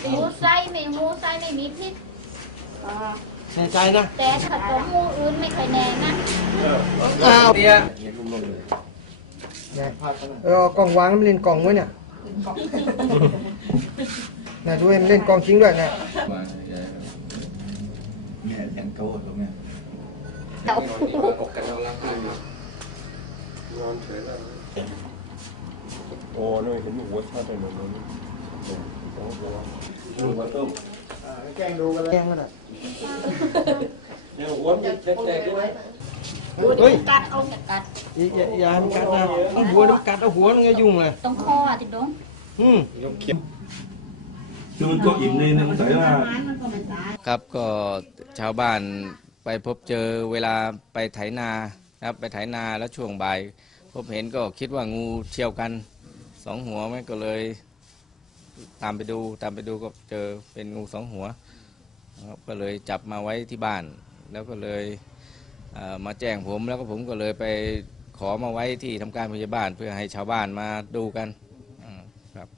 หนมูไส้ไม่หมูไส้ไม่มีพิษแน่ใจนะแต่ถ้าของหมูอื่นไม่ค่อยแน่นะอ้าวเตี้ยเออเอากล่องวางมันเล่นกล่องไว้เนี่ยน่ะดูให้มันเล่นกล่องจริงด้วยนะมาเนี่ยแอนโต้ตรงเนี้ยเอาอกกันกำลังขึ้นอยู่นอนเฉยแล้วโอ้นี่เห็นหัวชาติไปหมดเลยหัวต้มแกล้งดูกันเลยแกงมันอะเนี่ยหัวมันแฉกๆด้วยเฮ้ยกัดเอากัดอีอย่าอย่ามันกัดนะเอาหัวมันกัดเอาหัวมันก็ยุ่งเลยตรงคออะติดดงอืมคือมันก็อิ่มในในสายว่าครับก็ชาวบ้านไปพบเจอเวลาไปไถนานะครับไปไถนาแล้วช่วงบ่าย พบเห็นก็คิดว่างูเชี่ยวกันสองหัวไหมก็เลย ตามไปดู ตามไปดูก็เจอเป็นงูสองหัวครับก็เลยจับมาไว้ที่บ้าน แล้วก็เลยเอ่อมาแจ้งผมแล้วก็ผมก็เลยไปขอมาไว้ที่ทำการพยาบาลเพื่อให้ชาวบ้านมาดูกันครับ